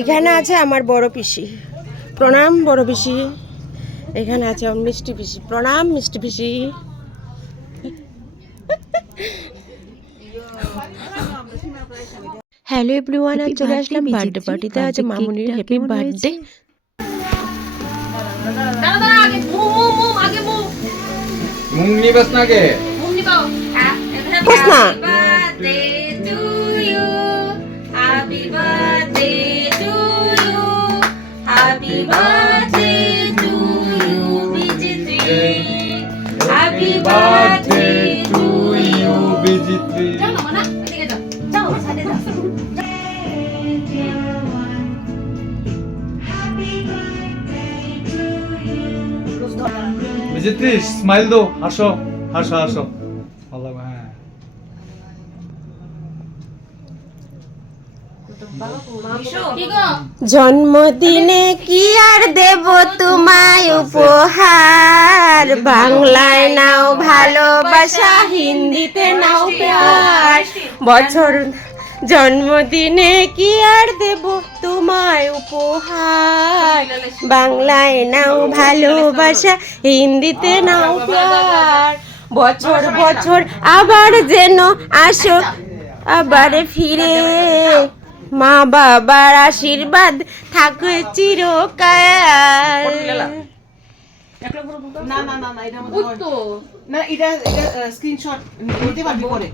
এখানে আছে আমার বড় পিসি। প্রণাম বড় পিসি। এখানে আছে আমার মিষ্টি পিসি। প্রণাম মিষ্টি পিসি। হ্যালো এভরিওয়ান আজ চলে আসলাম বার্থডে পার্টিতে। আজ মামুনির হ্যাপি বার্থডে মু নিবাস না কে মু। নিবাও। না। যাও সাইডে যাও বিজিত্রী স্মাইল দো হাসো হাসো হাসো ভালো হ্যাঁ কি গো জন্মদিনে কি আর দেব তোমায় উপহার? বাংলায় নাও ভালোবাসা, হিন্দিতে নাও প্যার। বছর জন্মদিনে কি আর দেব তোমায় উপহার? বাংলায় নাও ভালোবাসা, হিন্দিতে নাও প্যার। বছর বছর আবার যেন আসো, আবার ফিরে। মা বাবার আশীর্বাদ থাকবে চিরকাল। না না না না এটা না এটা এটা স্ক্রিনশট নিতে পারবি পরে।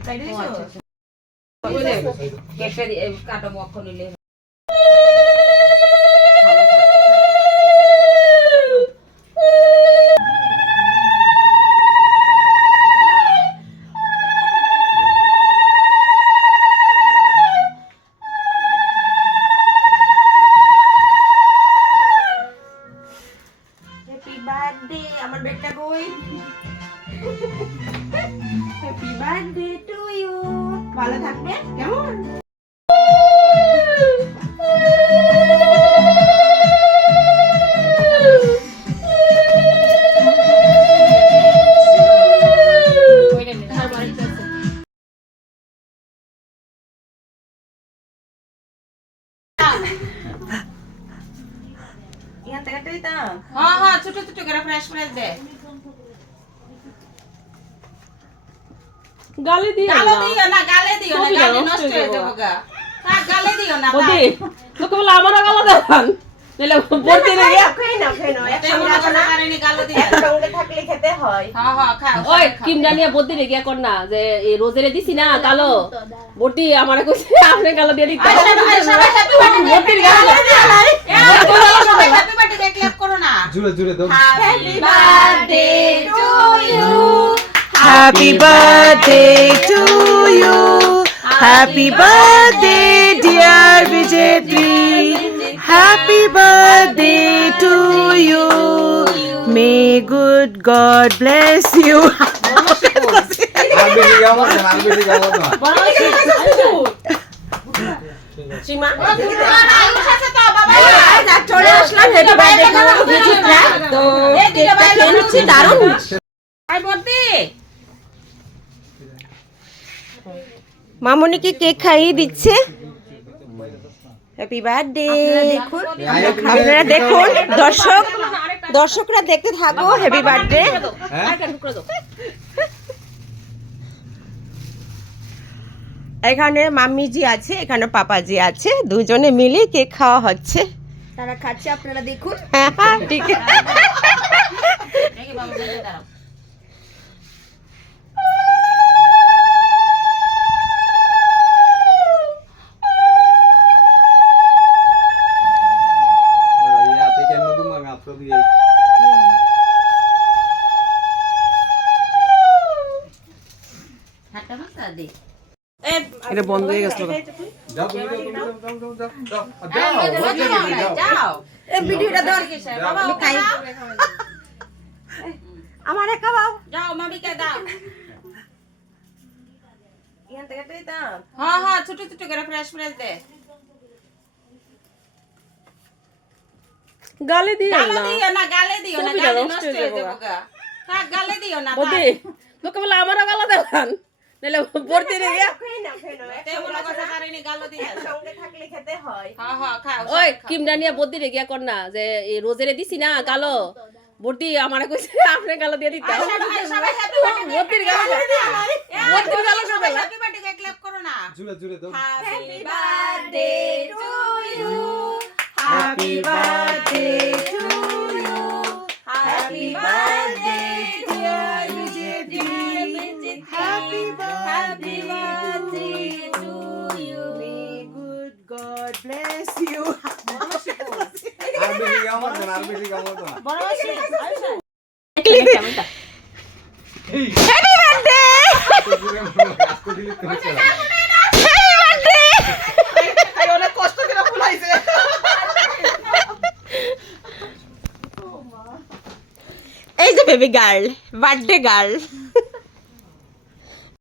হ্যাঁ হ্যাঁ ছোট ছোট করে ফ্রেশ ফ্রেশ দে। গালি দিয়ে গালে দিও না গালে দিও না গালে নষ্ট হয়ে হয়ে গা। তা গালে দিও না বদি লোকে বলে আমারও গালা দেখান তাহলে বলতে খেয়ে নাও তেমন একসঙ্গে কথা পারেনি গালে দিও। একসঙ্গে থাকলে খেতে হয়। হ্যাঁ হ্যাঁ খাও ওই কিম জানিয়া বদি রে গিয়া কর না যে এই রোজেরে দিছি না কালো। বটি আমারে কইছে আপনি গালা দিয়ে দিতে সবাই হ্যাপি বার্থডে বটির গালা সবাই হ্যাপি বার্থডে ক্লাপ করো না জুড়ে জুড়ে দাও happy birthday to you Happy birthday to you. Happy birthday, dear Vijayatri. Happy birthday to you. May good God bless you. আর বেশি যাব না আর বেশি যাব না সীমা আয়ুষ আছে তো বাবা চলে আসলাম হ্যাপি বার্থডে তো নিচ্ছি দারুণ। মামনিকে কেক খাইয়ে দিচ্ছে। হ্যাপি বার্থডে দেখুন। আপনারা দেখুন। দর্শক দর্শকরা দেখতে থাকো। হ্যাপি বার্থডে এখানে মাম্মিজি আছে এখানে পাপাজি আছে। দুজনে মিলে কেক খাওয়া হচ্ছে। তারা খাচ্ছে আপনারা দেখুন। হ্যাঁ হ্যাঁ ঠিক। আছে এটা বন্ধ হয়ে গেছিল যাও তুমি যাও যাও যাও যাও যাও যাও। যাও যাও এই ভিডিওটা ধর। বাবা আমি খাই আমারে খাওয়াও যাও মামিকে দাও। থেকে হ্যাঁ হ্যাঁ ছোট ছোট করে ফ্রেশ ফ্রেশ দে। গালি না। দিও না গালে দিও না গালে নষ্ট হয়ে যাব। যাব গা। থাক গালে দিও না বদি লোকে বলে আমারও গালা দেখান নাহলে ভর্তি রে গিয়া ওই কিমডা নিয়ে বদ্দি রে গিয়া কর না যে এই রোজেরে দিছি না গালো ভর্তি আমারে কইছে আপনি গালো দিয়ে দিতে সবাই হ্যাপি বার্থডে ভর্তির গালো ভর্তির গালো সবাই হ্যাপি বার্থডে ক্লাব করো না জুড়ে জুড়ে দাও happy birthday to you happy birthday to you happy birthday বেশি না আর বেশি আমার হ্যাপি বার্থডে তো জুড়ে আজকে দিলি তো হচ্ছে না। হ্যাপি বার্থডে তাই অনেক কষ্ট করে ফুলাইছে এই যে বেবি গার্ল বার্থডে গার্ল